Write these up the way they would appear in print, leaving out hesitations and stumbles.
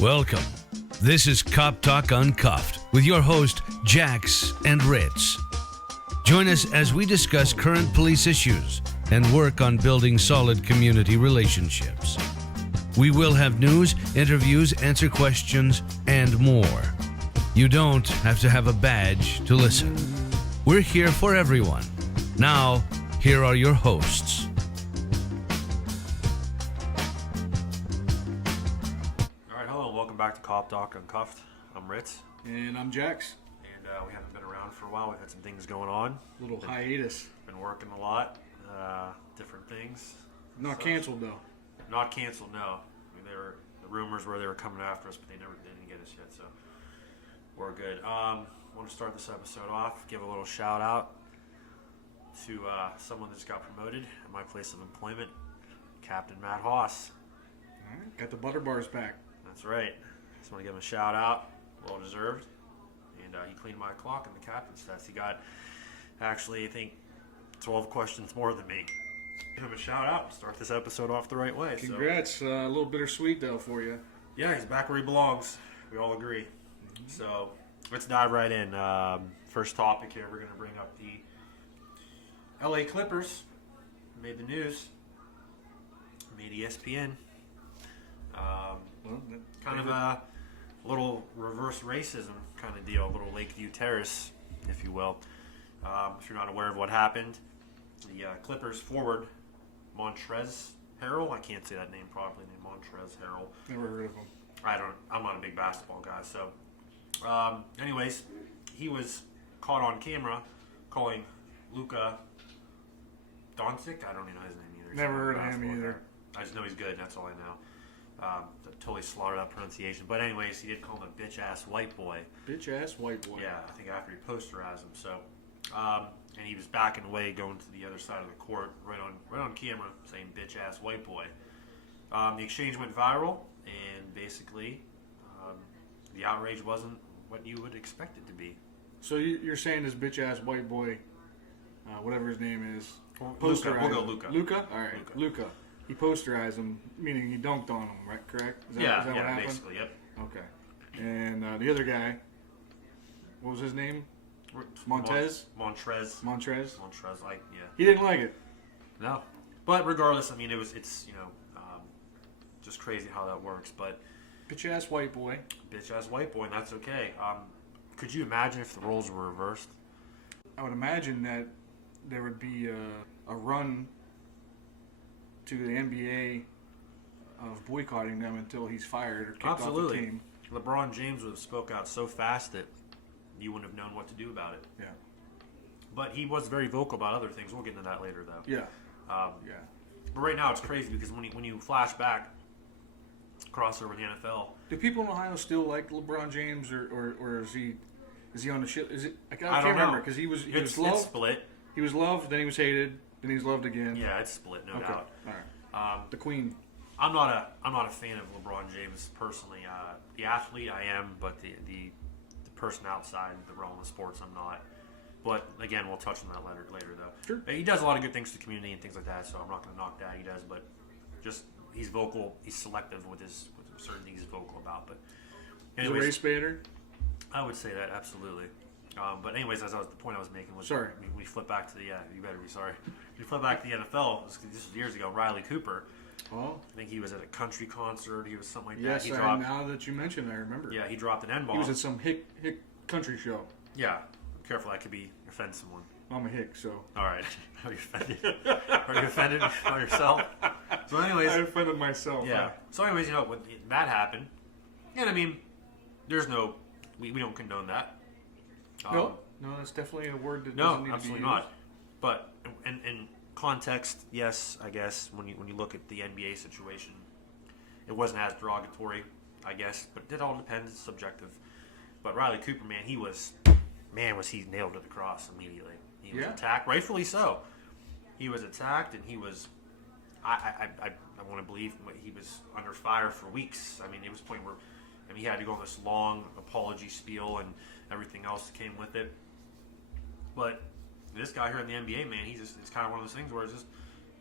Welcome. This is Cop Talk Uncuffed with your host, Jax and Ritz. Join us as we discuss current police issues and work on building solid community relationships. We will have news, interviews, answer questions, and more. You don't have to have a badge to listen. We're here for everyone. Now, here are your hosts. Back to Cop Talk Uncuffed. I'm Ritz. And I'm Jax. And we haven't been around for a while. We've had some things going on. Little hiatus. Been working a lot. Different things. Not canceled though. Not canceled, no. I mean, the rumors were they were coming after us, but they didn't get us yet, so we're good. I want to start this episode off, give a little shout out to someone that just got promoted at my place of employment, Captain Matt Haas. All right, got the butter bars back. That's right. Just want to give him a shout out. Well deserved. And he cleaned my clock in the captain's test. He got, actually, I think, 12 questions more than me. Give him a shout out. Start this episode off the right way. Congrats. A little bittersweet, though, for you. Yeah, he's back where he belongs. We all agree. Mm-hmm. So let's dive right in. First topic here, we're going to bring up the LA Clippers. Made the news. Made ESPN. Kind of a little reverse racism kind of deal, a little Lakeview Terrace, if you will. If you're not aware of what happened, the Clippers forward, Montrezl Harrell, I can't say that name properly, Montrezl Harrell. Never heard of him. I'm not a big basketball guy, so. Anyways, he was caught on camera calling Luka Doncic. I don't even know his name either. Never heard of him either. I just know he's good, and that's all I know. Totally slaughtered that pronunciation. But anyways, he did call him a bitch-ass white boy. Bitch-ass white boy. Yeah, I think after he posterized him. So, and he was backing away, going to the other side of the court, right on camera, saying bitch-ass white boy. The exchange went viral, and basically, the outrage wasn't what you would expect it to be. So you're saying this bitch-ass white boy, whatever his name is, posterized. We'll go Luka. Luka? All right, Luka. He posterized him, meaning he dunked on him, right? Correct? Is that what happened? Basically, yep. Okay. And the other guy, what was his name? Montrez, He didn't like it. No. But regardless, I mean, it's just crazy how that works. But bitch-ass white boy. Bitch-ass white boy, and that's okay. Could you imagine if the roles were reversed? I would imagine that there would be a run to the NBA of boycotting them until he's fired or kicked off the team. LeBron James would have spoke out so fast that you wouldn't have known what to do about it. Yeah. But he was very vocal about other things. We'll get into that later, though. Yeah. But right now it's crazy because when you flash back, crossover in the NFL. Do people in Ohio still like LeBron James, or is he on the shit? Is it? I can't remember because he was loved. It's split. He was loved, then he was hated, then he's loved again. Yeah, it's split, no doubt. All right. The Queen. I'm not a fan of LeBron James personally. The athlete I am, but the person outside the realm of sports I'm not. But again, we'll touch on that later though. Sure. He does a lot of good things to the community and things like that, so I'm not going to knock that he does. But just he's vocal, he's selective with certain things he's vocal about. But anyways, he's a race baiter. I would say that absolutely. But anyways, the point I was making was we flip back to the you better be sorry. We flip back to the NFL. This was years ago. Riley Cooper. Oh. I think he was at a country concert. He was something like that. Yes, now that you mentioned, I remember. Yeah, he dropped an N-bomb. He was at some hick country show. Yeah, careful. That could offend someone. I'm a hick, so. All right. Are you offended? Are you offended by yourself? So, anyways, I offended myself. Yeah. So, anyways, when that happened, and I mean, there's no, we don't condone that. No, that's definitely a word that doesn't need to be used. No, absolutely not. But in context, yes, I guess when you look at the NBA situation, it wasn't as derogatory, I guess. But it all depends. It's subjective. But Riley Cooper, was he nailed to the cross immediately. He was attacked, rightfully so. He was attacked, and he was. I want to believe he was under fire for weeks. I mean, it was a point where he had to go on this long apology spiel and everything else that came with it. But this guy here in the NBA, man, it's kind of one of those things where it's just,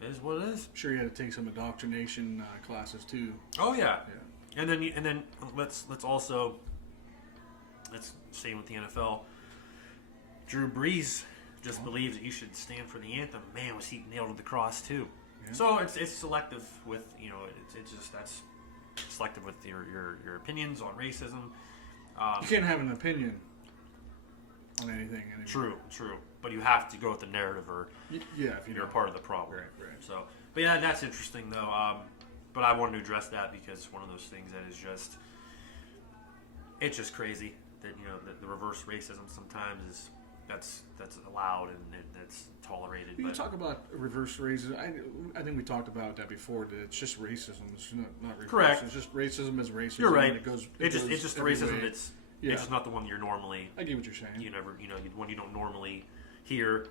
it is what it is. Sure, you had to take some indoctrination classes too. Oh, yeah. And then let's say with the NFL. Drew Brees just believes that you should stand for the anthem. Man, was he nailed to the cross too? Yeah. So it's selective with it's just that's selective with your opinions on racism. You can't have an opinion on anything anymore. True. But you have to go with the narrative, or if you're a part of the problem. Right. So, but yeah, that's interesting though. But I wanted to address that because it's one of those things that is it's just crazy that the reverse racism sometimes is that's allowed and that's tolerated. You talk about reverse racism. I think we talked about that before. That it's just racism. It's not reverse. Correct. It's just racism is racism. You're right. It's just the racism that's. Yeah. It's not the one you're normally. I get what you're saying. You never, one you don't normally hear.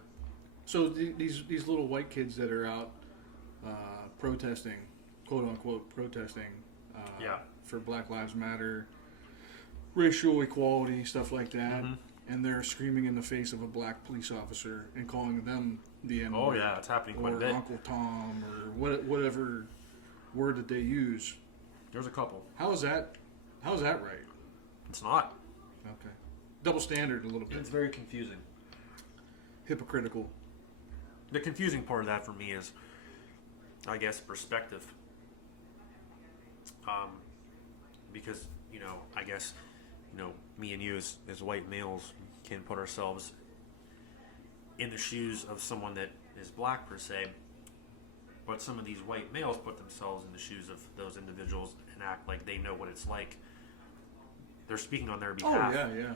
So these little white kids that are out protesting, quote unquote, protesting for Black Lives Matter, racial equality, stuff like that, and they're screaming in the face of a black police officer and calling them the N-word. Oh yeah, it's happening quite a bit. Or Uncle Tom, or whatever word that they use. There's a couple. How is that right? It's not. Okay. Double standard a little bit. It's very confusing. Hypocritical. The confusing part of that for me is, I guess, perspective. Because, I guess, me and you as white males can put ourselves in the shoes of someone that is black per se, but some of these white males put themselves in the shoes of those individuals and act like they know what it's like. They're speaking on their behalf. Oh, yeah.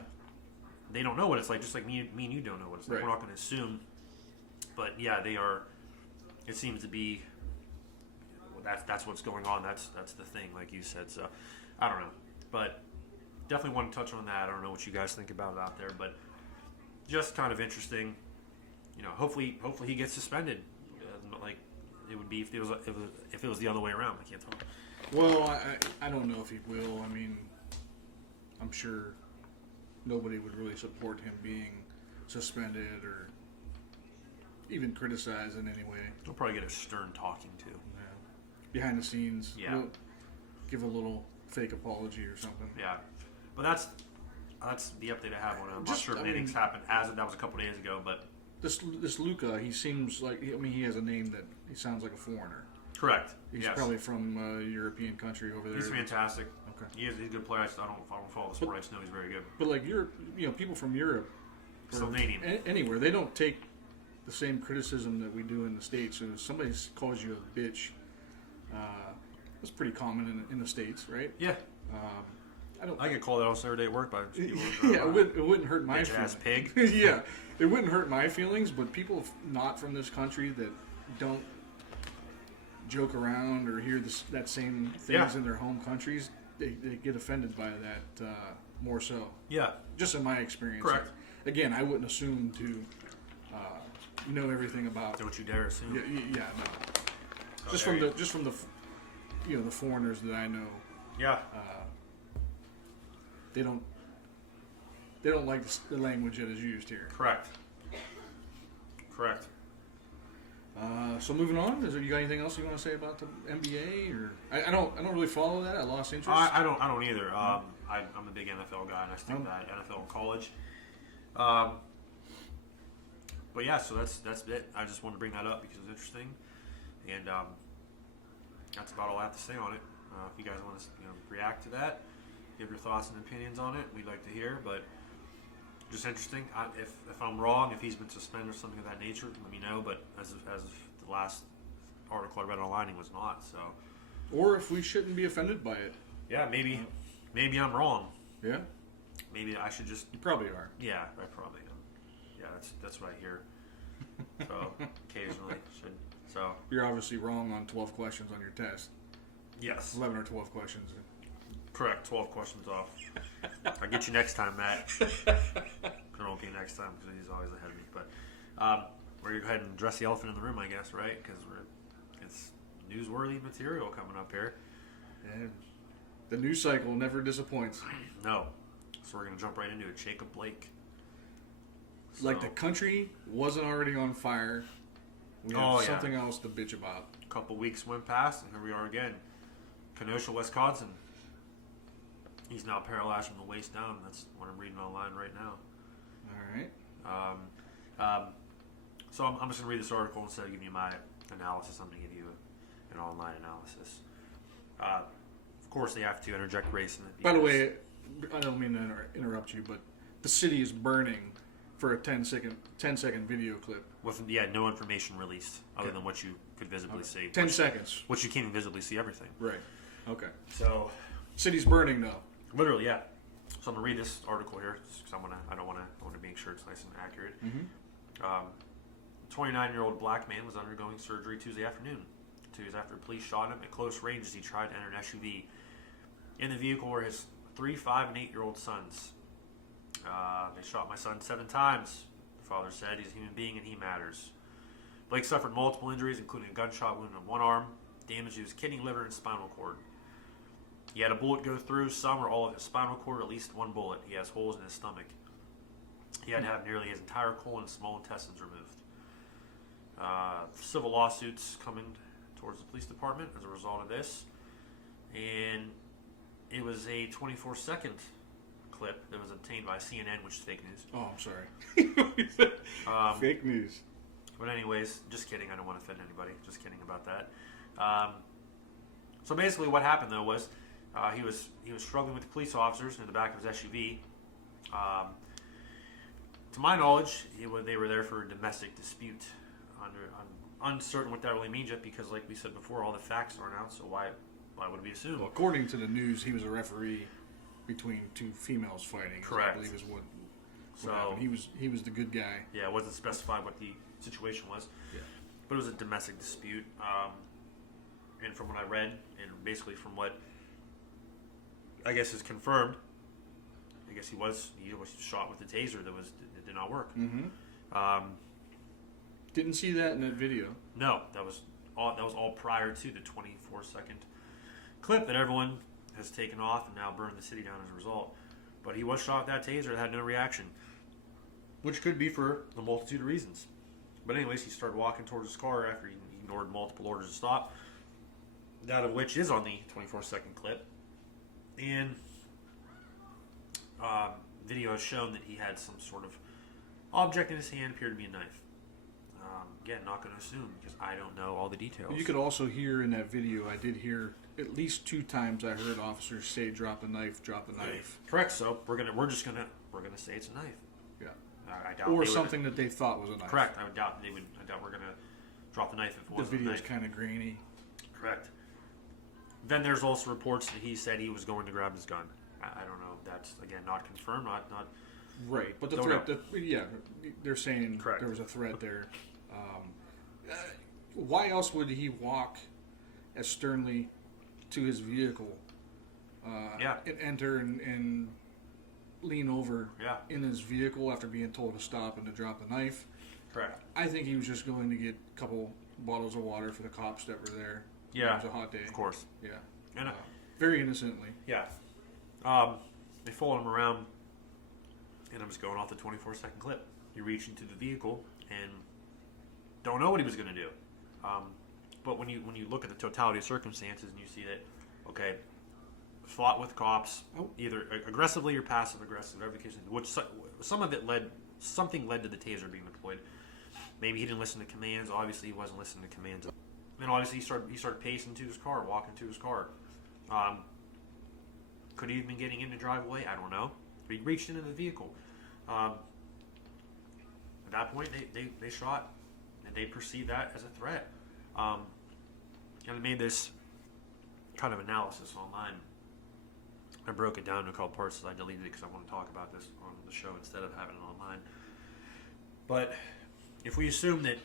They don't know what it's like, just like me and you don't know what it's like. Right. We're not going to assume. But, yeah, they are. It seems to be. That's what's going on. That's the thing, like you said. So, I don't know. But definitely want to touch on that. I don't know what you guys think about it out there. But just kind of interesting. Hopefully he gets suspended. Like it would be if it was the other way around. I can't tell. Well, I don't know if he will. I mean, I'm sure nobody would really support him being suspended or even criticized in any way. He'll probably get a stern talking to. Yeah. Behind the scenes. Yeah. Give a little fake apology or something. Yeah. But that's the update I have on it. I'm not sure if anything's happened that was a couple days ago, but this Luca, he seems like he has a name that he sounds like a foreigner. Correct. He's probably from a European country over there. He's fantastic. Okay. He's a good player. I don't follow the sport. I just know he's very good. But like people from Europe, Slovenian, anywhere, they don't take the same criticism that we do in the States. So if somebody calls you a bitch, that's pretty common in the States, right? Yeah. I get called out almost every day at work by people. Yeah, it wouldn't hurt my feelings. Bitch-ass pig. Yeah, it wouldn't hurt my feelings, but people not from this country that don't joke around or hear that same things in their home countries, they get offended by that more so. Yeah. Just in my experience. Correct. Again, I wouldn't assume to know everything about. Don't you dare assume. Yeah, no. Just from the the foreigners that I know. Yeah. They don't like the language that is used here. Correct. So moving on, you got anything else you want to say about the NBA? Or I don't really follow that. I lost interest. I don't either. I'm a big NFL guy, and I stick that NFL in college. But yeah, so that's it. I just wanted to bring that up because it's interesting, and that's about all I have to say on it. If you guys want to react to that, give your thoughts and opinions on it, we'd like to hear. But just interesting. If I'm wrong, if he's been suspended or something of that nature, let me know. But as of the last article I read online, he was not. So, or if we shouldn't be offended by it. Yeah, maybe I'm wrong. Yeah. Maybe I should just. You probably are. Yeah, I probably am. Yeah, that's what I hear. So occasionally should. So you're obviously wrong on 12 questions on your test. Yes. 11 or 12 questions. Correct. 12 questions off. I'll get you next time, Matt. It won't be next time because he's always ahead of me. But we're going to go ahead and address the elephant in the room, I guess, right? Because it's newsworthy material coming up here. And the news cycle never disappoints. No. So we're going to jump right into it. Jacob Blake. So, like the country wasn't already on fire. We have something else to bitch about. A couple weeks went past, and here we are again. Kenosha, Wisconsin. He's now paralyzed from the waist down. That's what I'm reading online right now. All right. So I'm just going to read this article instead of giving you my analysis. I'm going to give you an online analysis. Of course, they have to interject race in it. By the way, I don't mean to interrupt you, but the city is burning for a 10-second video clip. With no information released other than what you could visibly see. 10 seconds. Which you can't visibly see everything. Right. Okay. So, city's burning though. Literally, yeah. So I'm gonna read this article here because I don't want to make sure it's nice and accurate. Mm-hmm. 29-year-old black man was undergoing surgery Tuesday afternoon. 2 days after police shot him at close range as he tried to enter an SUV. In the vehicle were his 3, 5, and 8-year-old sons. They shot my son 7 times. The father said he's a human being and he matters. Blake suffered multiple injuries, including a gunshot wound in one arm, damage to his kidney, liver, and spinal cord. He had a bullet go through some or all of his spinal cord, at least one bullet. He has holes in his stomach. He had to have nearly his entire colon and small intestines removed. Civil lawsuits coming towards the police department as a result of this. And it was a 24-second clip that was obtained by CNN, which is fake news. Oh, I'm sorry. Fake news. But anyways, just kidding. I don't want to offend anybody. Just kidding about that. So basically what happened, though, was he was struggling with the police officers in the back of his SUV. To my knowledge, they were there for a domestic dispute. I'm uncertain what that really means yet because, like we said before, all the facts aren't out, so why would we assume? Well, according to the news, he was a referee between 2 females fighting. Correct. I believe is what happened. He was the good guy. Yeah, it wasn't specified what the situation was. Yeah. But it was a domestic dispute. And from what I read, and basically from what I guess is confirmed, I guess he was shot with a taser that did not work. Mm-hmm. Didn't see that in that video. No, that was all prior to the 24-second clip that everyone has taken off and now burned the city down as a result. But he was shot with that taser and had no reaction, which could be for a multitude of reasons. But anyways, he started walking towards his car after he ignored multiple orders to stop, that of which is on the 24-second clip. And video has shown that he had some sort of object in his hand, appeared to be a knife. Again, not going to assume because I don't know all the details. You could also hear in that video, I did hear at least 2 times I heard officers say, "Drop the knife, drop the knife." Correct. So we're gonna say it's a knife. Yeah. I doubt or something that they thought was a knife. Correct. I doubt we're gonna drop the knife if it wasn't The video's a knife. kind of grainy. Correct. Then there's also reports that he said he was going to grab his gun. I don't know. That's again not confirmed. Not right. But the threat. They're saying Correct. There was a threat there. Why else would he walk as sternly to his vehicle? And enter and lean over in his vehicle after being told to stop and to drop the knife. Correct. I think he was just going to get a couple bottles of water for the cops that were there. Yeah. It was a hot day. Of course. Yeah. And very innocently. Yeah. They followed him around, and I'm just going off the 24-second clip. He reached into the vehicle and don't know what he was going to do. But when you look at the totality of circumstances and you see that, okay, fought with cops, either aggressively or passive aggressive, whatever the case, which something led to the taser being deployed. Maybe he didn't listen to commands. Obviously, he wasn't listening to commands. And obviously, he started pacing to his car, walking to his car. Could he have been getting in the driveway? I don't know. But he reached into the vehicle. At that point, they shot, and they perceived that as a threat. And I made this kind of analysis online. I broke it down to a couple parts, so I deleted it because I want to talk about this on the show instead of having it online. But if we assume that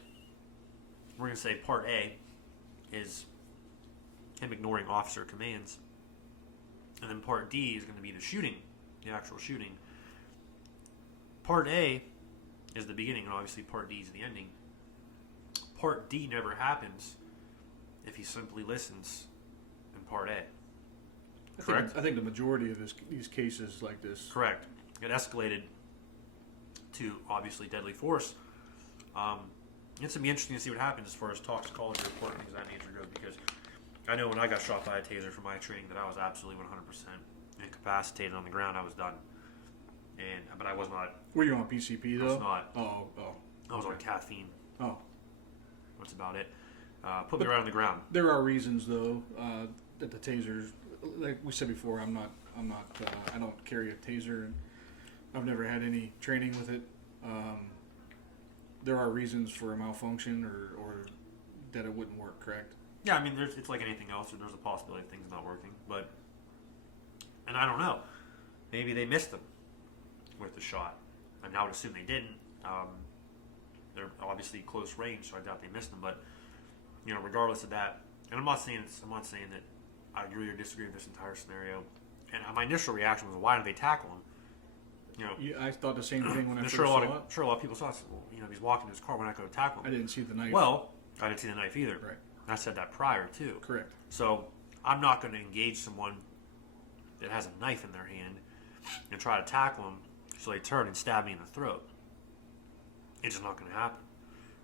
we're going to say part A is him ignoring officer commands, and then part D is going to be the shooting, the actual shooting. Part A is the beginning, and obviously part D is the ending. Part D never happens if he simply listens in part A. Correct? I think the majority of these cases like this. Correct. It escalated to obviously deadly force. It's going to be interesting to see what happens as far as toxicology report and things of that nature goes, because I know when I got shot by a taser for my training that I was absolutely 100% incapacitated on the ground, I was done. But I was not. Were you on PCP though? I was not. Oh. I was on caffeine. Oh. That's about it. Put me right on the ground. There are reasons though that the tasers, like we said before, I don't carry a taser, and I've never had any training with it. There are reasons for a malfunction or that it wouldn't work, correct? Yeah, I mean, it's like anything else. There's a possibility of things not working, and I don't know. Maybe they missed them with the shot. I mean, I would assume they didn't. They're obviously close range, so I doubt they missed them. But regardless of that, and I'm not saying that I agree or disagree with this entire scenario. And my initial reaction was, why didn't they tackle him? Yeah, I thought the same thing when I first a lot saw it. Sure, a lot of people saw it. Well, he's walking to his car. We're not going to tackle him. I didn't see the knife. Well, I didn't see the knife either. Right. I said that prior too. Correct. So I'm not going to engage someone that has a knife in their hand and try to tackle them so they turn and stab me in the throat. It's just not going to happen.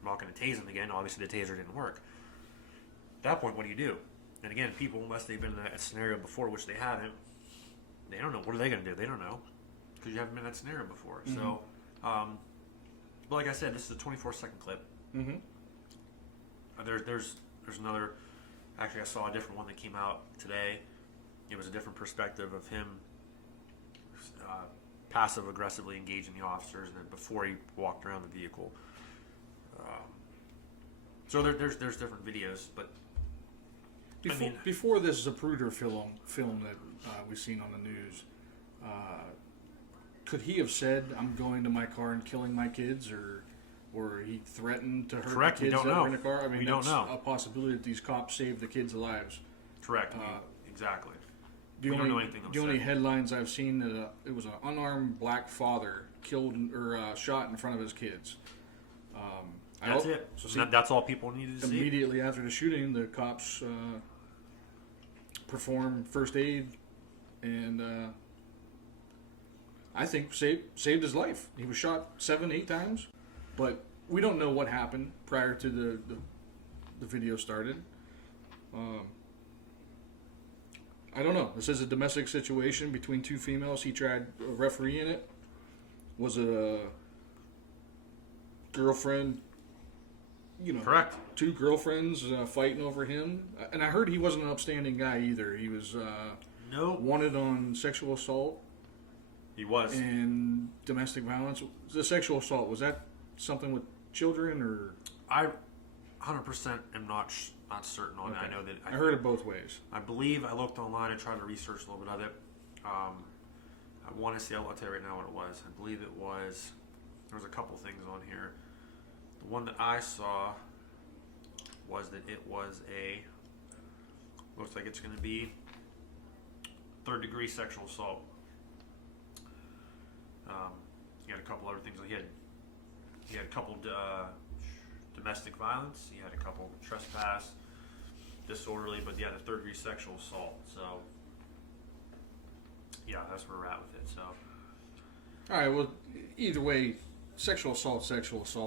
I'm not going to tase them again. Obviously, the taser didn't work. At that point, what do? And again, people, unless they've been in that scenario before, which they haven't, they don't know. What are they going to do? They don't know because you haven't been in that scenario before. Mm-hmm. So, but like I said, this is a 24-second clip. Mm-hmm. There's another. Actually, I saw a different one that came out today. It was a different perspective of him passive aggressively engaging the officers and then before he walked around the vehicle. So there's different videos, but before this Zapruder film that we've seen on the news, could he have said, "I'm going to my car and killing my kids," or he threatened to hurt the kids that were in the car? I mean, we don't know. A possibility that these cops saved the kids' lives. Correct. Exactly. The only headlines I've seen that it was an unarmed black father killed or shot in front of his kids. That's it. So that's all people needed to see. Immediately after the shooting, the cops performed first aid, and I think saved his life. He was shot 7-8 times, but we don't know what happened prior to the video started. I don't know. This is a domestic situation between two females. He tried a referee in it. Was it a girlfriend? Correct. Two girlfriends fighting over him. And I heard he wasn't an upstanding guy either. He was wanted on sexual assault. He was. And domestic violence. The sexual assault, was that something with children or? I 100% am not certain on that. I know that I heard it both ways. I believe I looked online and tried to research a little bit of it. I want to see. I'll tell you right now what it was. I believe it was. There was a couple things on here. The one that I saw was that it was looks like it's going to be third-degree sexual assault. He had a couple other things. He had a couple domestic violence. He had a couple trespass, disorderly, but he had a third-degree sexual assault. So, yeah, that's where we're at with it. So, all right. Well, either way, sexual assault.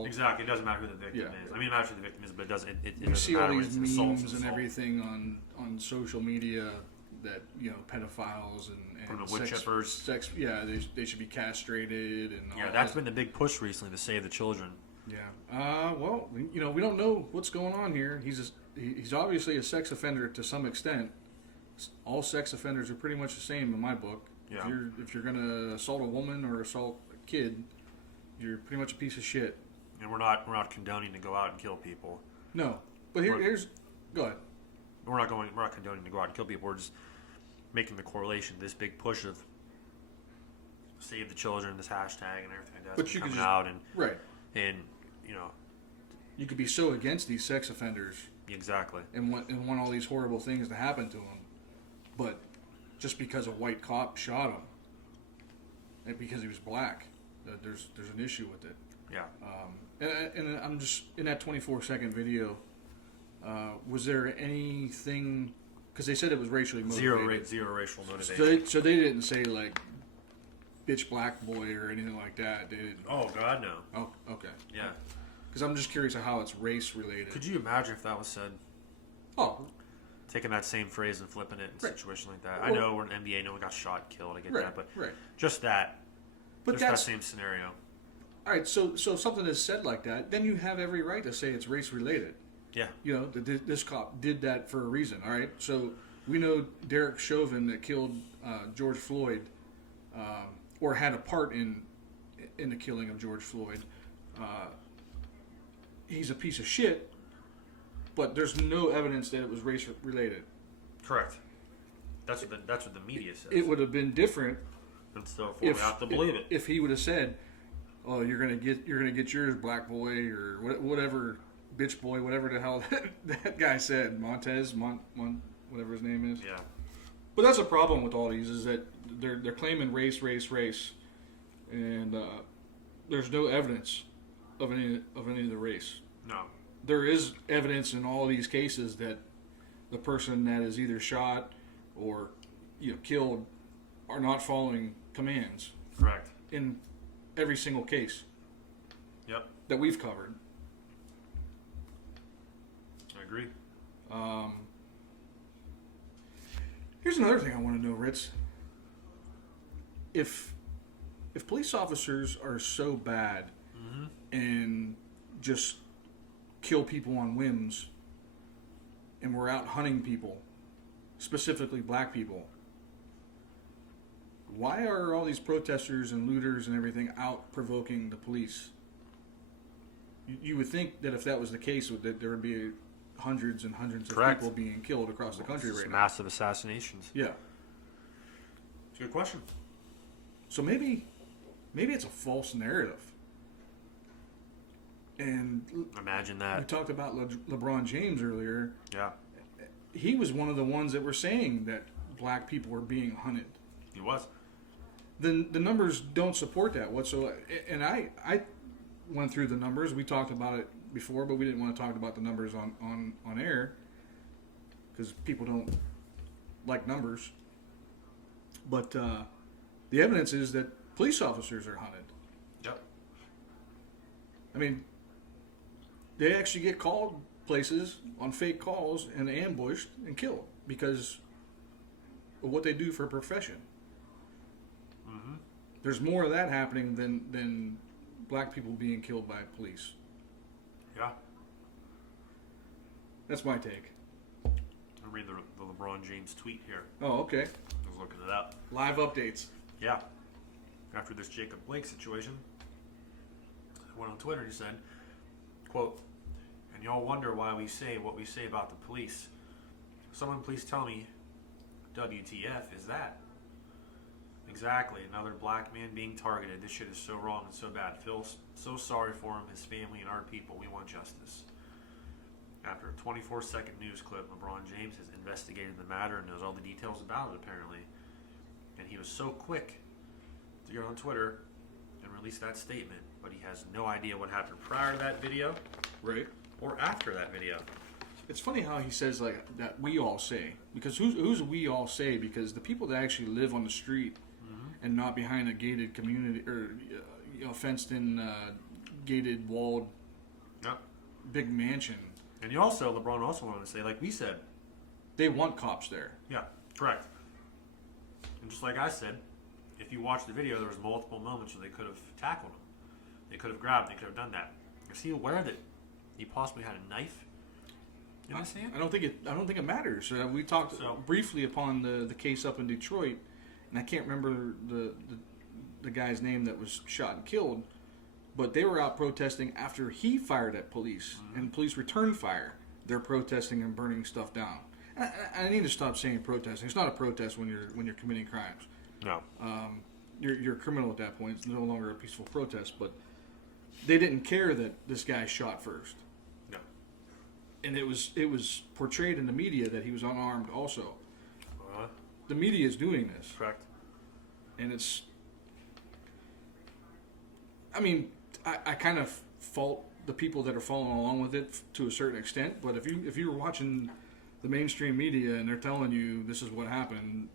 Exactly. It doesn't matter who the victim is. I mean, it matters who the victim is, but it doesn't. It you doesn't see matter all when these it's memes and everything on social media that pedophiles and from the wood chippers. Sex. Yeah, they should be castrated and. Yeah, that's been the big push recently to save the children. Yeah. Well, we don't know what's going on here. He's obviously a sex offender to some extent. All sex offenders are pretty much the same in my book. Yeah. If you're gonna assault a woman or assault a kid, you're pretty much a piece of shit. And we're not condoning to go out and kill people. No, but here's go ahead. We're not condoning to go out and kill people. We're just making the correlation. This big push of save the children, this hashtag and everything like that's coming out and right. And you could be so against these sex offenders, exactly, and want all these horrible things to happen to them, but just because a white cop shot him, and because he was black, there's an issue with it. Yeah. And I'm just in that 24-second video. Was there anything? Because they said it was racially motivated. Zero racial motivation. So they didn't say like bitch black boy or anything like that. They didn't. Oh God, no. Oh, okay. Yeah. Because I'm just curious of how it's race related. Could you imagine if that was said? Oh. taking that same phrase and flipping it in a Right. situation like that. Well, I know we're in NBA, no one got shot, killed. I get that, but right. just that. But just that same scenario. All right. So if something is said like that, then you have every right to say it's race related. Yeah. You know, this cop did that for a reason. All right. So we know Derek Chauvin that killed George Floyd, or had a part in the killing of George Floyd. He's a piece of shit, but there's no evidence that it was race related. Correct. That's what the media says. It would have been different. And so we have to believe it. If he would have said, "Oh, you're gonna get yours, black boy," or whatever, bitch boy, whatever the hell that guy said, Montez, whatever his name is. Yeah. But that's a problem with all these, is that they're claiming race, and there's no evidence of any of the race. No. There is evidence in all these cases that the person that is either shot or killed are not following commands. Correct. In every single case. Yep. That we've covered. I agree. Here's another thing I want to know, Ritz. If police officers are so bad and just kill people on whims, and we're out hunting people, specifically black people, why are all these protesters and looters and everything out provoking the police? You would think that if that was the case, that there would be hundreds and hundreds of Correct. people being killed across the country right now. Massive assassinations. Yeah. It's a good question. So maybe it's a false narrative. And Imagine we that. talked about LeBron James earlier. Yeah. He was one of the ones that were saying that black people were being hunted. He was. The numbers don't support that whatsoever. And I went through the numbers. We talked about it before, but we didn't want to talk about the numbers on air because people don't like numbers. But the evidence is that police officers are hunted. Yep. I mean, they actually get called places on fake calls and ambushed and killed because of what they do for a profession. Mm-hmm. There's more of that happening than black people being killed by police. Yeah. That's my take. I'll read the LeBron James tweet here. Oh, okay. I was looking it up. Live updates. Yeah. After this Jacob Blake situation, I went on Twitter and he said, quote, "And y'all wonder why we say what we say about the police. Someone please tell me, WTF is that? Exactly, another black man being targeted. This shit is so wrong and so bad. Feel so sorry for him, his family, and our people. We want justice." After a 24-second news clip, LeBron James has investigated the matter and knows all the details about it, apparently. And he was so quick to go on Twitter and release that statement, but he has no idea what happened prior to that video Right. or after that video. It's funny how he says like that we all say, because who's we all say? Because the people that actually live on the street and not behind a gated community or fenced in, gated walled Yep. big mansion, And LeBron also wanted to say, like we said, they want cops there. yeah, correct. And just like I said, if you watch the video, there was multiple moments where they could have tackled him. They could have grabbed him. They could have done that. Is he aware that he possibly had a knife in his hand? I don't think it matters. We talked briefly upon the case up in Detroit, and I can't remember the guy's name that was shot and killed, but they were out protesting after he fired at police, and police returned fire. They're protesting and burning stuff down. I need to stop saying protesting. It's not a protest when you're committing crimes. No. You're a criminal at that point. It's no longer a peaceful protest. But they didn't care that this guy shot first. No. And it was portrayed in the media that he was unarmed also. The media is doing this. Correct. And it's... I mean, I kind of fault the people that are following along with it to a certain extent. But if you're watching the mainstream media and they're telling you this is what happened,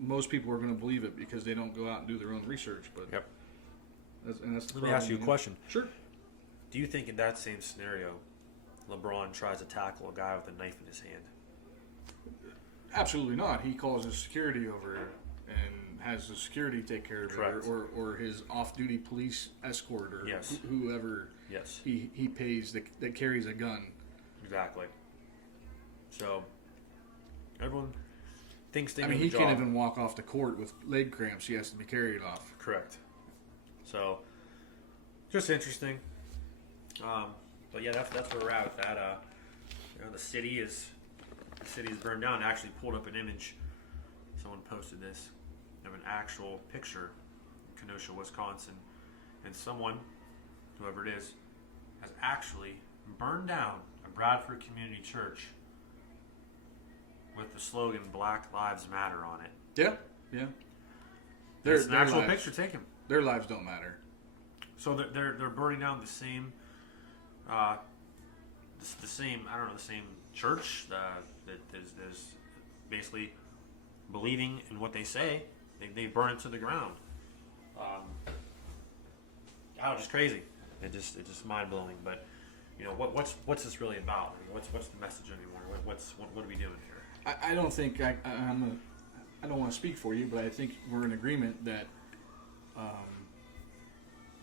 most people are going to believe it because they don't go out and do their own research. But Yep. That's the Let me ask you a question. Sure. Do you think in that same scenario, LeBron tries to tackle a guy with a knife in his hand? Absolutely not. He calls his security over and has the security take care of Correct. it, or his off-duty police escort, or Yes. whoever Yes. he pays that carries a gun. Exactly. So, everyone thinks they I mean, know he the can't job. even walk off the court with leg cramps. He has to be carried off. Correct. So, just interesting. But yeah, that's where we're at with that. The city is burned down. I actually pulled up an image. Someone posted this of an actual picture in Kenosha, Wisconsin, and someone, whoever it is, has actually burned down a Bradford Community Church with the slogan "Black Lives Matter" on it. Yeah, yeah. It's an actual lives, picture taken. Their lives don't matter. So they're burning down the same, the same the same church that is basically believing in what they say. They burn it to the ground. Just crazy. It's just mind blowing. But what's this really about? I mean, what's the message anymore? What are we doing here? I don't think I don't want to speak for you, but I think we're in agreement that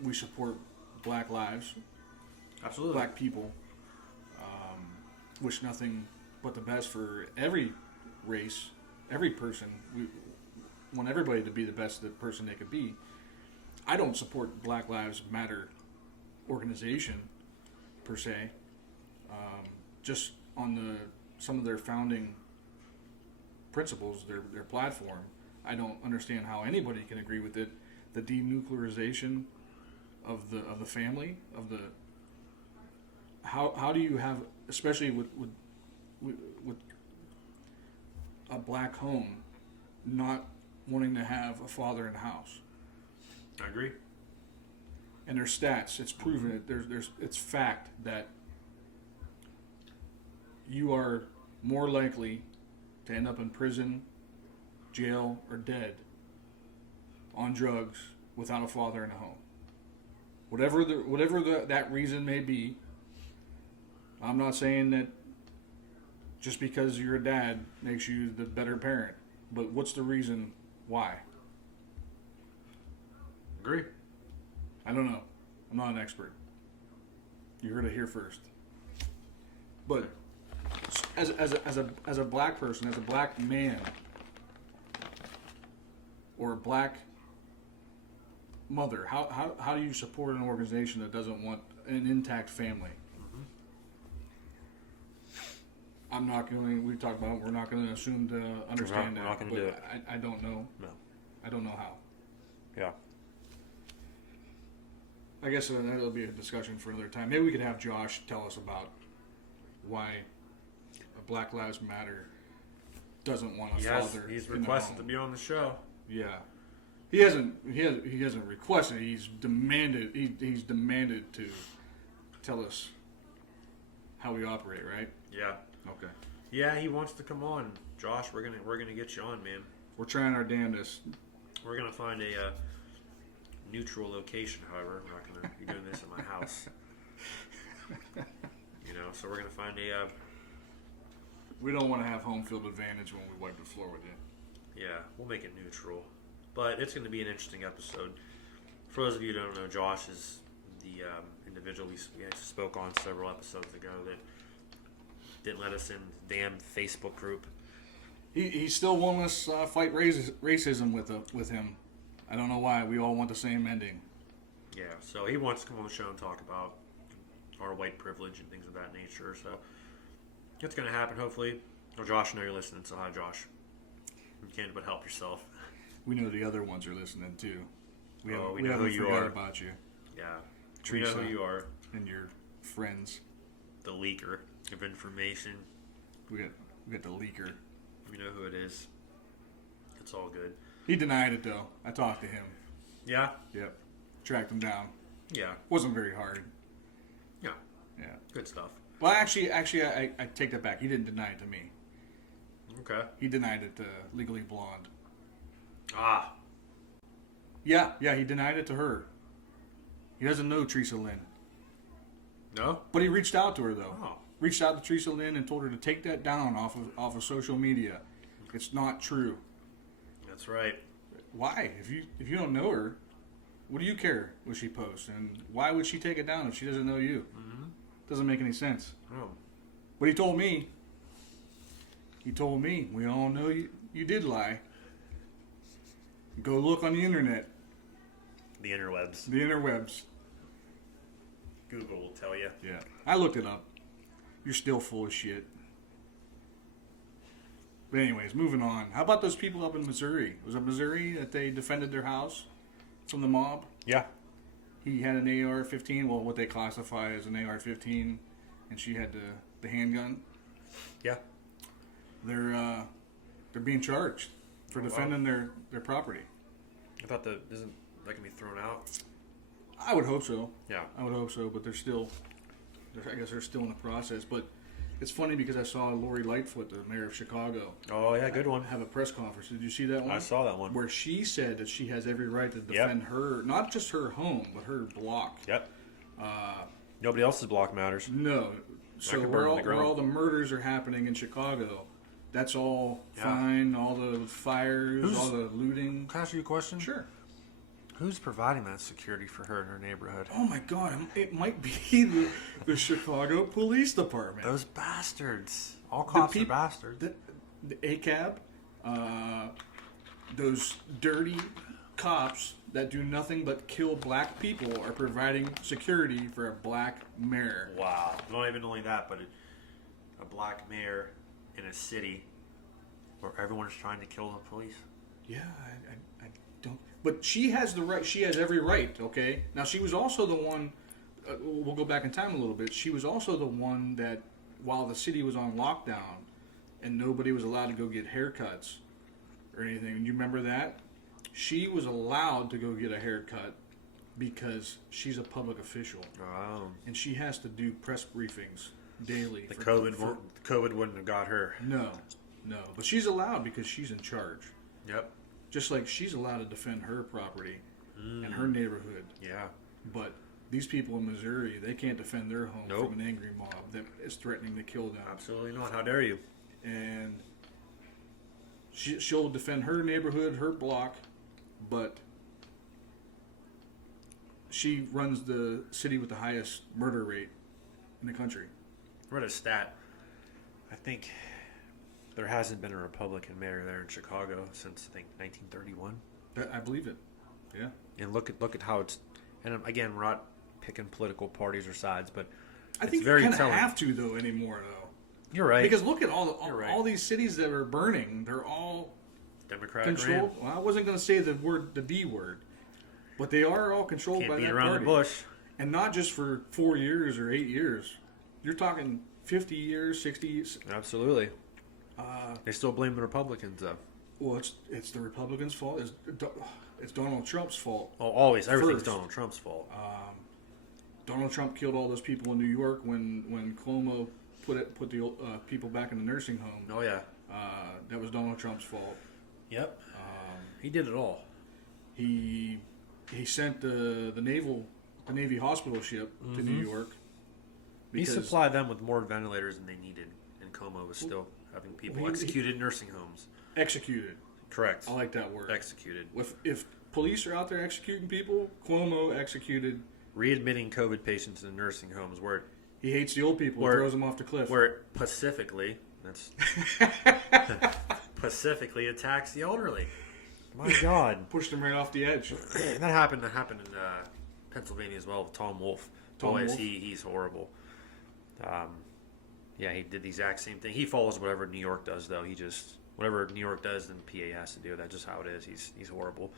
we support Black lives, Absolutely. Black people. Wish nothing but the best for every race, every person. We want everybody to be the best the person they could be. I don't support Black Lives Matter organization per se. Just on some of their founding principles, their platform. I don't understand how anybody can agree with it. The denuclearization of the family, of the how do you have, especially with a black home, not wanting to have a father in the house? I agree. And there's stats. It's proven. It's fact that you are more likely to end up in prison, jail, or dead on drugs without a father in a home. Whatever that reason may be. I'm not saying that just because you're a dad makes you the better parent, but what's the reason why? Agree. I don't know. I'm not an expert. You heard it here first. But as a black person, as a black man, or a black mother, how do you support an organization that doesn't want an intact family? I'm not going to, we talked about it, we're not going to assume to understand We're that. not going to do it. I don't know. No. I don't know how. Yeah. I guess that'll be a discussion for another time. Maybe we could have Josh tell us about why Black Lives Matter doesn't want a father. He's in the requested home. to be on the show. Yeah, he hasn't requested. He's demanded. He's demanded to tell us how we operate. Right? Yeah. Okay. Yeah, he wants to come on. Josh, we're gonna get you on, man. We're trying our damnedest. We're gonna find a neutral location. However, we're not gonna be doing this in my house. So we're gonna find a. We don't want to have home field advantage when we wipe the floor with it. Yeah, we'll make it neutral, but it's gonna be an interesting episode. For those of you who don't know, Josh is the individual we actually spoke on several episodes ago that didn't let us in the damn Facebook group. He still won't let us fight racism with him. I don't know why. We all want the same ending. Yeah, so he wants to come on the show and talk about our white privilege and things of that nature. So it's going to happen, hopefully. Oh, Josh, I know you're listening, so hi, Josh. You can't but help yourself. We know the other ones are listening, too. We know haven't who you forgot are. about you. Yeah, Teresa, we know who you are. And your friends. The leaker of information. We got the leaker. We know who it is. It's all good. He denied it, though. I talked to him. Yeah? Yep. Tracked him down. Yeah. Wasn't very hard. Yeah. Yeah. Good stuff. Well, actually, I take that back. He didn't deny it to me. Okay. He denied it to Legally Blonde. Ah. Yeah, he denied it to her. He doesn't know Teresa Lynn. No? But he reached out to her, though. Oh. Reached out to Teresa Lynn and told her to take that down off of social media. It's not true. That's right. Why? If you don't know her, what do you care what she posts? And why would she take it down if she doesn't know you? Mm-hmm. Doesn't make any sense. Oh. But he told me, we all know you did lie. Go look on the internet. The interwebs. The interwebs. Google will tell you. Yeah. I looked it up. You're still full of shit. But anyways, moving on. How about those people up in Missouri? Was it Missouri that they defended their house from the mob? Yeah. He had an AR-15, well, what they classify as an AR-15, and she had the handgun. Yeah. They're being charged for defending their property. I thought isn't that gonna be thrown out? I would hope so. Yeah. I would hope so, but I guess they're still in the process. But it's funny because I saw Lori Lightfoot, the mayor of Chicago. Oh yeah, good one. Have a press conference. Did you see that one? I saw that one. Where she said that she has every right to defend her, not just her home, but her block. Yep. Nobody else's block matters. No. So where all the murders are happening in Chicago, that's all fine. All the fires, all the looting. Can I ask you a question? Sure. Who's providing that security for her in her neighborhood? Oh my God! It might be the Chicago Police Department. Those bastards. All cops are bastards. The ACAB, those dirty cops that do nothing but kill black people are providing security for a black mayor. Wow. Not even only that, but a black mayor in a city where everyone's trying to kill the police. Yeah, I don't. But she has the right. She has every right. Okay. Now she was also the one. We'll go back in time a little bit. She was also the one that, while the city was on lockdown, and nobody was allowed to go get haircuts or anything. And you remember that? She was allowed to go get a haircut because she's a public official. Oh. And she has to do press briefings daily. COVID wouldn't have got her. No. But she's allowed because she's in charge. Yep. Just like she's allowed to defend her property and her neighborhood. Yeah. But these people in Missouri, they can't defend their home from an angry mob that is threatening to kill them. Absolutely not. How dare you? And she'll defend her neighborhood, her block, but she runs the city with the highest murder rate in the country. I read a stat. I think there hasn't been a Republican mayor there in Chicago since, I think, 1931. I believe it. Yeah. And look at how it's. And again, we're not picking political parties or sides, but I think very you kind of telling. have to though anymore though. You're right. Because look at all these cities that are burning. They're all Democratic controlled. Well, I wasn't going to say the D word, but they are all controlled Can't by beat that around party. the bush. And not just for 4 years or 8 years. You're talking 50 years, 60 years. Absolutely. They still blame the Republicans, though. Well, it's the Republicans' fault. It's Donald Trump's fault. Oh, always. Everything's First. Donald Trump's fault. Donald Trump killed all those people in New York when Cuomo put the people back in the nursing home. Oh, yeah. That was Donald Trump's fault. Yep. He did it all. He sent the Navy hospital ship to New York. He supplied them with more ventilators than they needed, and Cuomo was still having people executed in nursing homes. Executed. Correct. I like that word. Executed. If police are out there executing people, Cuomo executed. Readmitting COVID patients in nursing homes where he hates the old people. He throws them off the cliff. Where it pacifically attacks the elderly. My God. Pushed him right off the edge. And that happened in Pennsylvania as well with Tom Wolfe. He's horrible. Yeah, he did the exact same thing. He follows whatever New York does, though. Whatever New York does, then PA has to do. That's just how it is. He's horrible.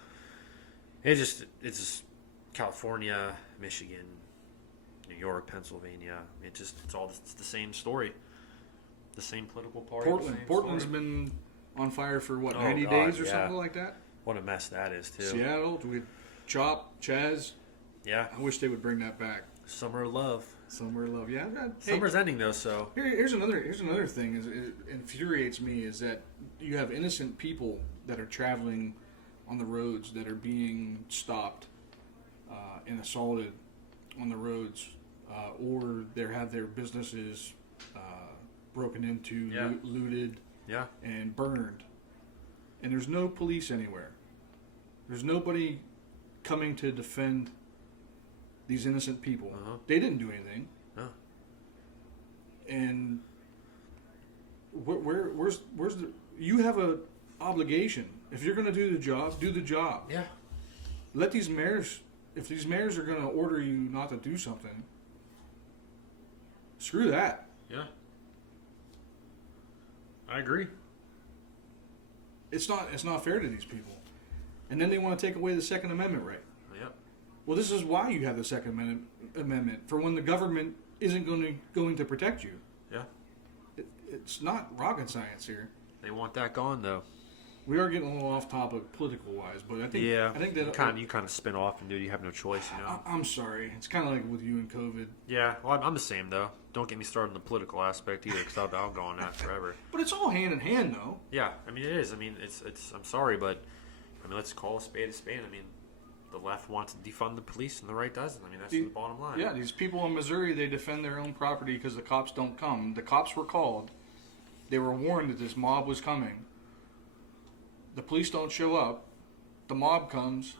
It's just California, Michigan, New York, Pennsylvania. It's the same story. The same political party. Portland's been on fire for 90 days or something like that. What a mess that is too. Seattle, we Chop, Chaz. Yeah. I wish they would bring that back. Summer of love. Yeah. Summer's ending though, so here's another thing. It infuriates me is that you have innocent people that are traveling on the roads that are being stopped and assaulted on the roads, or they have their businesses broken into, looted, and burned. and there's no police anywhere. There's nobody coming to defend these innocent people. They didn't do anything. No. And where's the? You have a obligation. If you're going to do the job, do the job. Yeah. Let these mayors. If these mayors are going to order you not to do something, screw that. Yeah. I agree. It's not fair to these people. And then they want to take away the Second Amendment right. Yep. Well, this is why you have the Second Amendment, for when the government isn't going to protect you. Yeah. It's not rocket science here. They want that gone, though. We are getting a little off topic political wise, but I think that you kind of spin off and you have no choice, you know. I'm sorry. It's kind of like with you and COVID. Yeah, well, I'm the same though. Don't get me started on the political aspect either, because I'll go on that forever. But it's all hand in hand, though. Yeah, I mean it is. I mean it's. I'm sorry, but I mean let's call a spade a spade. I mean the left wants to defund the police and the right doesn't. I mean that's the bottom line. Yeah, these people in Missouri, they defend their own property because the cops don't come. The cops were called. They were warned that this mob was coming. The police don't show up. The mob comes.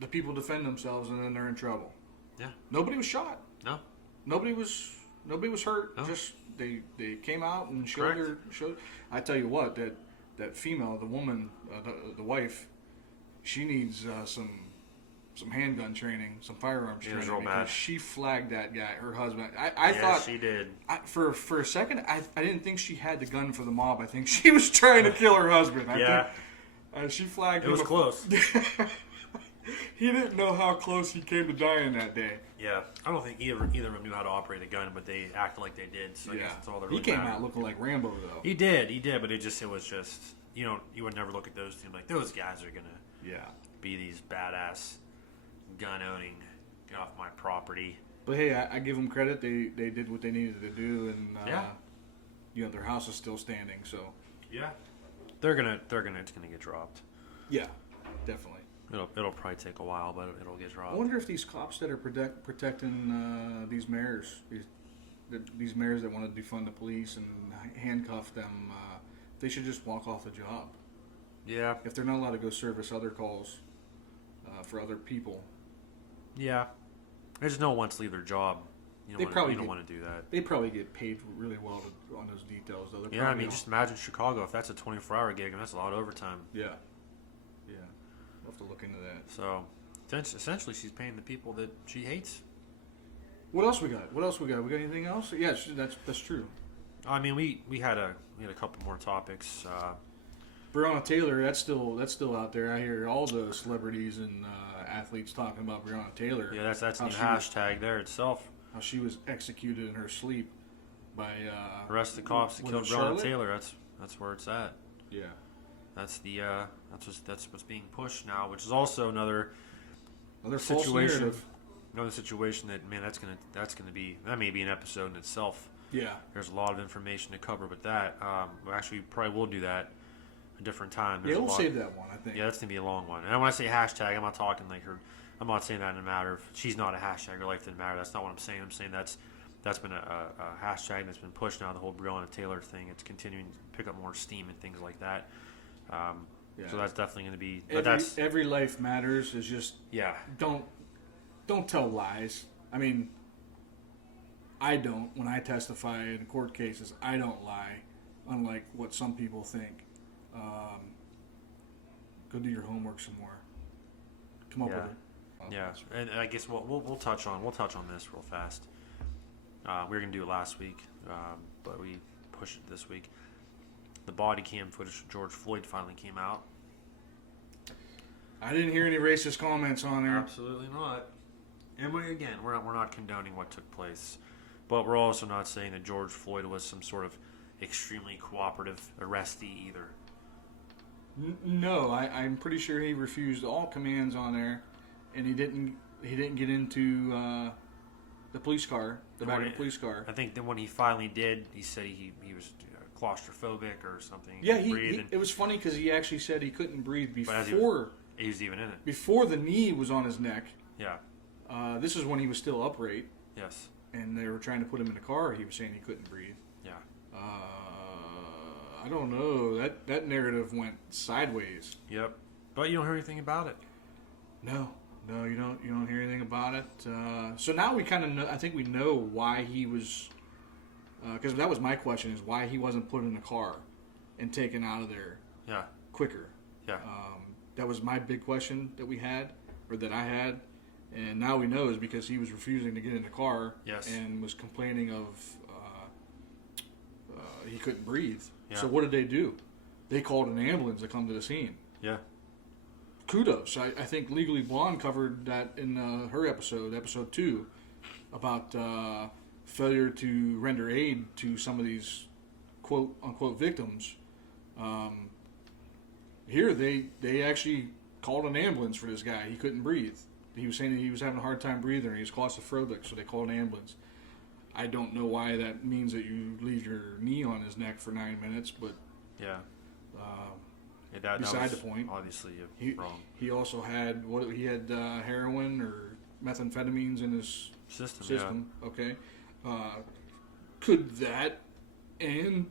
The people defend themselves, and then they're in trouble. Yeah. Nobody was shot. No. Nobody was hurt. No. Just they came out and showed. I tell you what, that female, the woman, the wife, she needs some handgun training, some firearms training. Real because mad. she flagged that guy, her husband. I thought she did. For a second, I didn't think she had the gun for the mob. I think she was trying to kill her husband. I think, she flagged him. It was close. He didn't know how close he came to dying that day. Yeah, I don't think either of them knew how to operate a gun, but they acted like they did. So I guess that's all they're He really came mad. out looking like Rambo, though. He did, but it was just you would never look at those two like those guys are gonna be these badass gun owning, get off my property. But hey, I give them credit. They did what they needed to do, and their house is still standing. So yeah, it's gonna get dropped. Yeah, definitely. It'll probably take a while, but it'll get dropped. I wonder if these cops that are protecting these mayors, these mayors that want to defund the police and handcuff them, they should just walk off the job. Yeah. If they're not allowed to go service other calls for other people. Yeah. I just don't want to leave their job. You don't want to do that. They probably get paid really well on those details, though. Yeah, I mean, just imagine Chicago. If that's a 24-hour gig, and that's a lot of overtime. Yeah. Yeah. We'll have to look into that. So, essentially, she's paying the people that she hates. What else we got? We got anything else? Yeah, that's true. I mean, we had a couple more topics. Breonna Taylor, that's still out there. I hear all the celebrities and athletes talking about Breonna Taylor. Yeah, that's the hashtag there itself. How she was executed in her sleep by arrest the cops that killed Breonna Taylor. That's where it's at. Yeah. That's what's being pushed now, which is also another situation. Another situation that that may be an episode in itself. Yeah. There's a lot of information to cover with that. Actually, we probably will do that a different time. We'll save that one, I think. Yeah, that's gonna be a long one. And when I say hashtag, I'm not talking like her. I'm not saying that in a matter of she's not a hashtag. Her life didn't matter. That's not what I'm saying. I'm saying that's been a hashtag that's been pushed now. The whole Breonna Taylor thing. It's continuing to pick up more steam and things like that. So that's definitely going to be. Every life matters. Is just don't tell lies. I mean, I don't. When I testify in court cases, I don't lie, unlike what some people think. Go do your homework some more. Come up with it. Yeah, and I guess we'll touch on this real fast. We were going to do it last week, but we pushed it this week. The body cam footage of George Floyd finally came out. I didn't hear any racist comments on there. Absolutely not. And we're not condoning what took place, but we're also not saying that George Floyd was some sort of extremely cooperative arrestee either. No, I'm pretty sure he refused all commands on there, and he didn't get into the police car, the back of the police car. I think that when he finally did, he said he was claustrophobic or something. Yeah, it was funny because he actually said he couldn't breathe before he was even in it. Before the knee was on his neck. Yeah. This is when he was still upright. Yes. And they were trying to put him in the car. He was saying he couldn't breathe. Yeah. I don't know. That narrative went sideways. Yep. But you don't hear anything about it. No, you don't hear anything about it. So now we kind of know. I think we know why he was. Because that was my question: is why he wasn't put in the car and taken out of there. Yeah. Quicker. Yeah. That was my big question that we had, or that I had, and now we know is because he was refusing to get in the car. Yes. And was complaining of he couldn't breathe. Yeah. So what did they do? They called an ambulance to come to the scene. Yeah. Kudos. I think Legally Blonde covered that in her episode 2, about failure to render aid to some of these quote-unquote victims. Here, they actually called an ambulance for this guy. He couldn't breathe. He was saying that he was having a hard time breathing, and he was claustrophobic, so they called an ambulance. I don't know why that means that you leave your knee on his neck for 9 minutes, but Yeah. beside that the was point. Obviously wrong. He also had heroin or methamphetamines in his System. Yeah. Okay. Could that and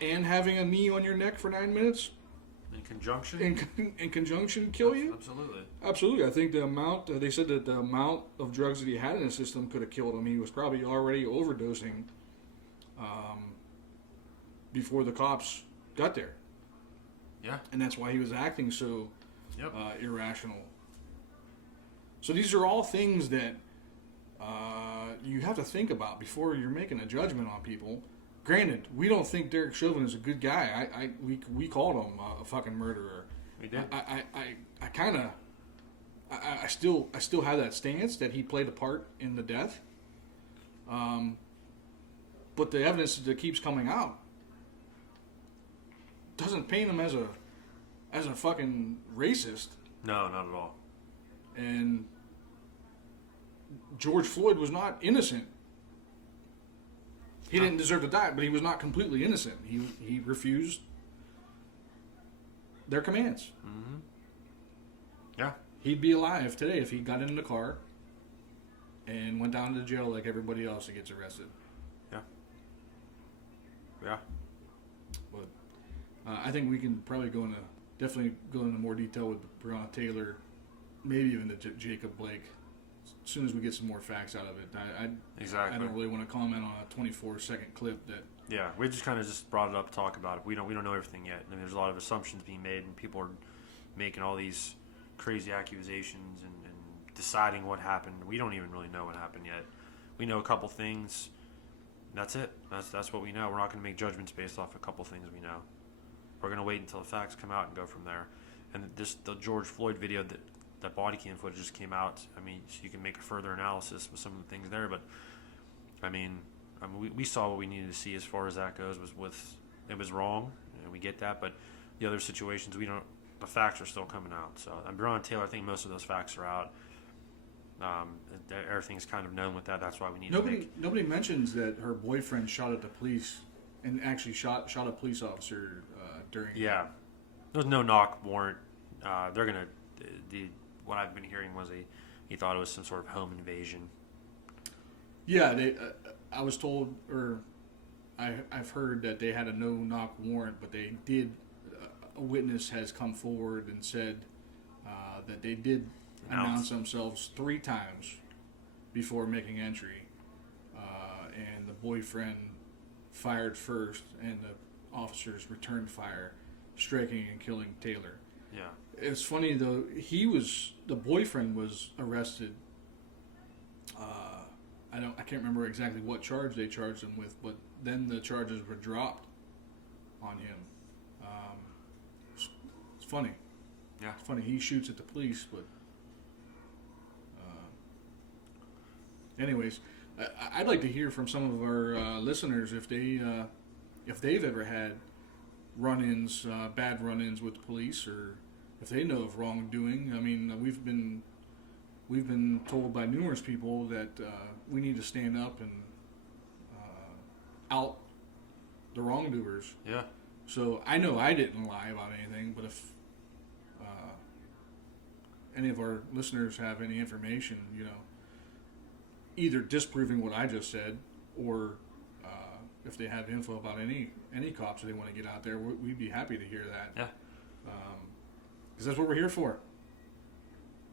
having a knee on your neck for 9 minutes In conjunction? in conjunction kill you? Absolutely. Absolutely. I think the amount they said that the amount of drugs that he had in his system could have killed him. He was probably already overdosing before the cops got there. Yeah. And that's why he was acting so Yep. irrational. So these are all things that you have to think about before you're making a judgment on people. Granted, we don't think Derek Chauvin is a good guy. We called him a fucking murderer. We did. I still have that stance that he played a part in the death. But the evidence that keeps coming out doesn't paint him as a fucking racist. No, not at all. And George Floyd was not innocent. He didn't deserve to die, but he was not completely innocent. He refused their commands. Mm-hmm. Yeah. He'd be alive today if he got in the car and went down to jail like everybody else that gets arrested. Yeah. Yeah. But I think we can probably definitely go into more detail with Breonna Taylor, maybe even the Jacob Blake, as soon as we get some more facts out of it. Exactly. I don't really want to comment on a 24-second clip that. Yeah, we just kind of just brought it up to talk about it. We don't know everything yet. I mean, there's a lot of assumptions being made, and people are making all these crazy accusations and deciding what happened. We don't even really know what happened yet. We know a couple things. That's it. That's what we know. We're not going to make judgments based off a couple things we know. We're going to wait until the facts come out and go from there. And the George Floyd video, that body cam footage just came out. I mean, so you can make a further analysis with some of the things there. But I mean, we saw what we needed to see as far as that goes. It was wrong, and we get that. But the other situations, the facts are still coming out. So Breonna Taylor, I think most of those facts are out. Everything's kind of known with that. That's why we need Nobody mentions that her boyfriend shot at the police and actually shot a police officer during. Yeah, there's no knock warrant. They're gonna. What I've been hearing was he thought it was some sort of home invasion. Yeah, I was told, or I've heard that they had a no-knock warrant, but they did. A witness has come forward and said that they did announce themselves 3 times before making entry, and the boyfriend fired first, and the officers returned fire, striking and killing Taylor. Yeah. It's funny though. The boyfriend was arrested. I can't remember exactly what charge they charged him with, but then the charges were dropped on him. It's funny. Yeah. It's funny. He shoots at the police, but anyways, I'd like to hear from some of our listeners if they've ever had run-ins, bad run-ins with the police, or if they know of wrongdoing. I mean, we've been told by numerous people that we need to stand up and out the wrongdoers. Yeah. So I know I didn't lie about anything, but if any of our listeners have any information, either disproving what I just said or if they have info about any cops that they want to get out there, we'd be happy to hear that. Yeah. Because that's what we're here for.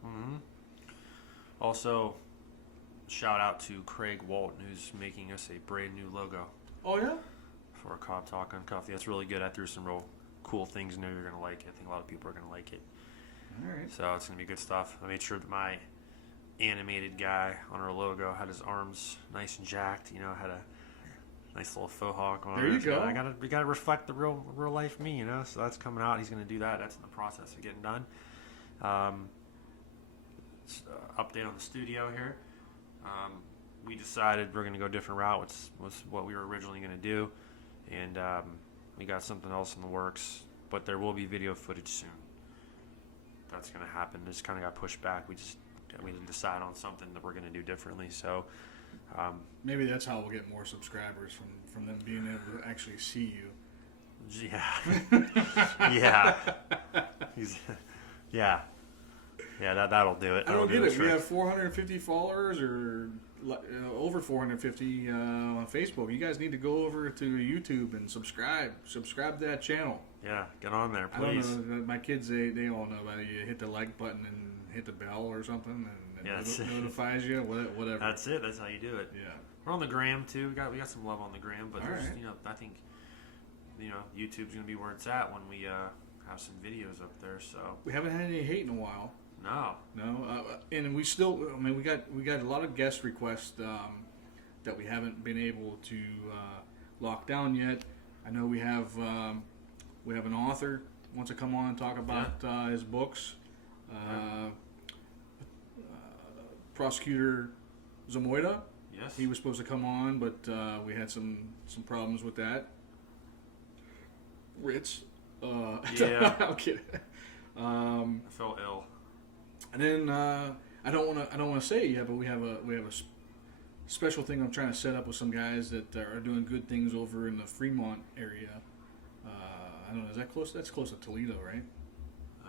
Mm-hmm. Also, shout out to Craig Walton, who's making us a brand new logo. Oh, yeah? For a Cop Talk Uncuffed. That's really good. I threw some real cool things in there. You're going to like it. I think a lot of people are going to like it. All right. So it's going to be good stuff. I made sure that my animated guy on our logo had his arms nice and jacked. You know, had a nice little faux hawk on. There you go. We gotta reflect the real life me, you know. So that's coming out. He's going to do that. That's in the process of getting done. Update on the studio here. We decided we're going to go a different route. Was what we were originally going to do, and we got something else in the works. But there will be video footage soon. That's going to happen. This kind of got pushed back. We didn't decide on something that we're going to do differently. So maybe that's how we'll get more subscribers from them being able to actually see you. Yeah. Yeah, that'll do it. I don't get it. We have 450 followers or over 450 on Facebook. You guys need to go over to YouTube and subscribe to that channel. Yeah, get on there, please. I don't know. My kids, they all know about it. You hit the like button and hit the bell or something, and it notifies you. Whatever. That's it. That's how you do it. Yeah. We're on the gram too. We got some love on the gram, but there's, right. I think YouTube's gonna be where it's at when we have some videos up there. So we haven't had any hate in a while. No. And we still. I mean, we got a lot of guest requests that we haven't been able to lock down yet. I know we have an author wants to come on and talk about his books. Prosecutor Zamoida. Yes. He was supposed to come on, but we had some problems with that. Ritz. Yeah. I'm kidding. I felt ill. And then I don't want to say it yet, but we have a special thing I'm trying to set up with some guys that are doing good things over in the Fremont area. I don't know. Is that close? That's close to Toledo, right?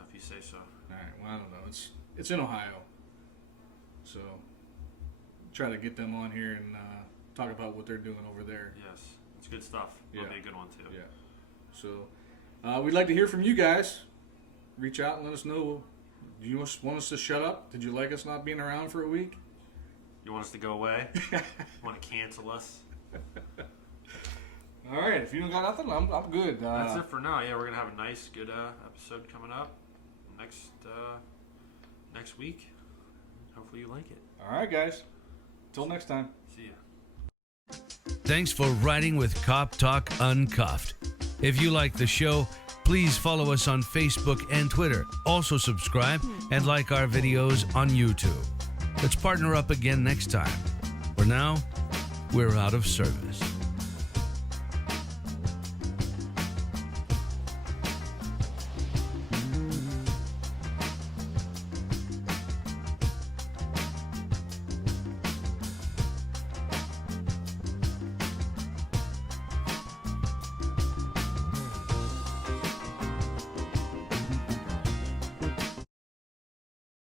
If you say so. All right. Well, I don't know. It's in Ohio. So try to get them on here and talk about what they're doing over there. Yes, it's good stuff. It'll be a good one too. Yeah. So we'd like to hear from you guys. Reach out and let us know. Do you want us to shut up? Did you like us not being around for a week? You want us to go away? Want to cancel us? All right. If you don't got nothing, I'm good. That's it for now. Yeah, we're gonna have a nice, good episode coming up next week. Hopefully you like it. All right, guys. Till next time. See ya. Thanks for riding with Cop Talk Uncuffed. If you like the show, please follow us on Facebook and Twitter. Also subscribe and like our videos on YouTube. Let's partner up again next time. For now, we're out of service.